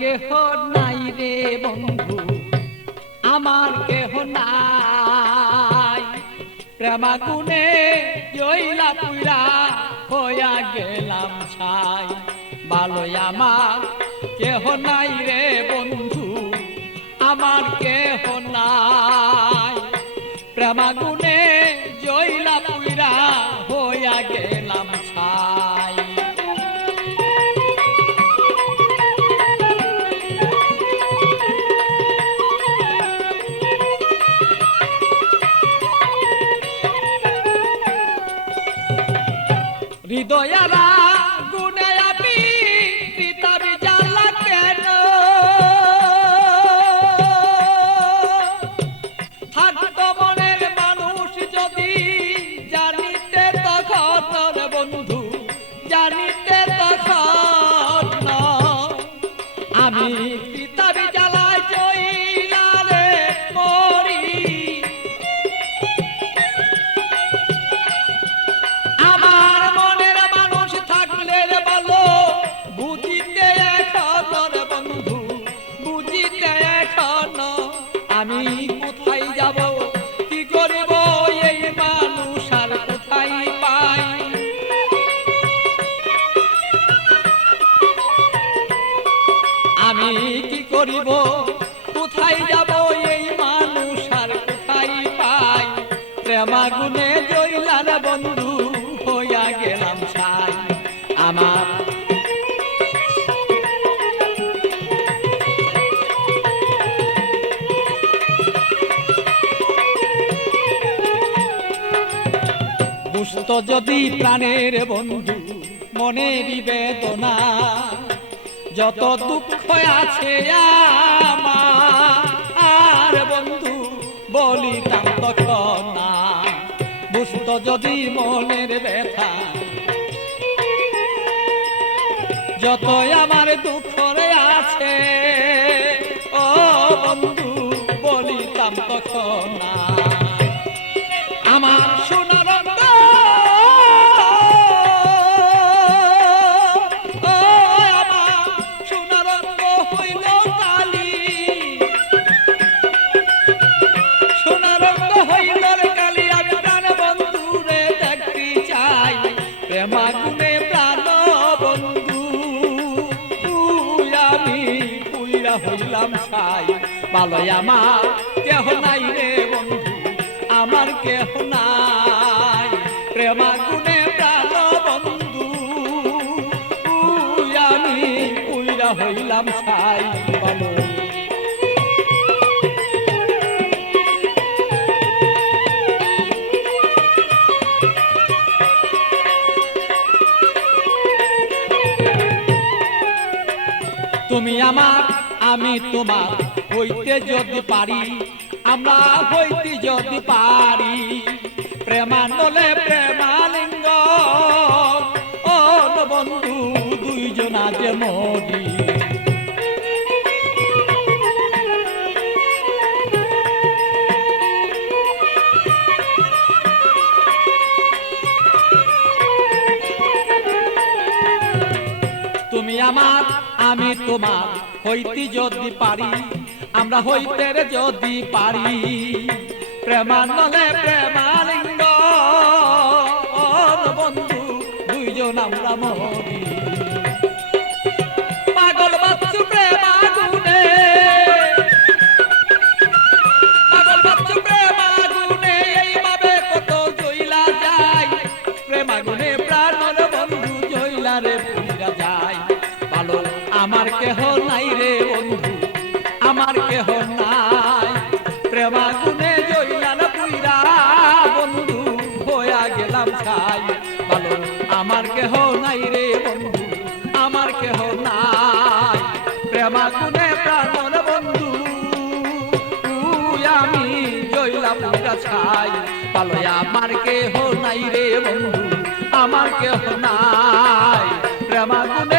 কেহ নাই রে বন্ধু, আমার কেহ নাই। প্রেমাগুনে জইলা পুইরা হইয়া গেলাম ছাই। ভালোই আমার কেহ নাই রে বন্ধু, আমার কেহ নাই। প্রেমাগুনে জইলা পুইরা হইয়া গেলাম ছাই। হৃদয়ারা গুনে আমি পিতাবি জ্বালা কেন, থাকতো মনের মানুষ যদি জানিতে তখন বন্ধু, জানিতে তখন আমি পিতাবি জ্বালায় জইলা রে মরি। আমার মনের মানুষ থাকলে রে ভালো, বুঝিতে এখন বন্ধু, বুঝিতে এখন আমি কোথায় যাব, কি করিব এই মানুষ আর কোথায় পাই। আমি কি করিব, কোথায় যাব এই মানুষ আর কোথায় পাই। প্রেমাগুনে জইলার বন্ধু হইয়া গেলাম ছাই। আমার বুঝতো যদি প্রাণের বন্ধু মনেরই বেদনা, যত দুঃখ আছে আমার বন্ধু বলিতাম তখন না। বুঝতো যদি মনের ব্যথা, যত আমার দুঃখ আছে ও বন্ধু বলিতাম তখন না। আমার সোনার প্রেমাগুনে প্রাণ বন্ধু আমি পুইরা হইলাম ছাই। ভালোই আমার কেহ নাই রে বন্ধু, আমার কেহ নাই। প্রেমাগুনে প্রাণ বন্ধু আমি পুইরা হইলাম ছাই। ভালো তুমি আমার আমি তোমার হইতে যদি পারি, আমরা হইতে যদি পারি। প্রেমানলে প্রেমালিঙ্গ ও বন্ধু দুইজনা যে মরি। তুমি আমার আমি তোমার হইতে যদি পারি, আমরা হইতে যদি পারি। প্রেমানলে প্রেমালিঙ্গ বন্ধু দুইজন আমরা মরি। পাগল বাচ্চু প্রেমাগুনে, পাগল বাচ্চু প্রেমাগুনে এইভাবে কত জইলা যায়। প্রেমাগুনে প্রাণর বন্ধু জইলা রে পুইরা যায়। ভালো আমার কেহ নাই রে বন্ধু, আমার কেহ নাই। প্রেমাগুনে জইলার পুইরা বন্ধু হইয়া গেলাম ছাই। ভালো আমার কেহ নাই রে বন্ধু, আমার কেহ নাই। প্রেমাগুনে প্রাণর বন্ধু আমি জইলা পুইরা ছাই। ভালো আমার কেহ নাই রে বন্ধু, আমার কেহ নাই। প্রেমাগুনে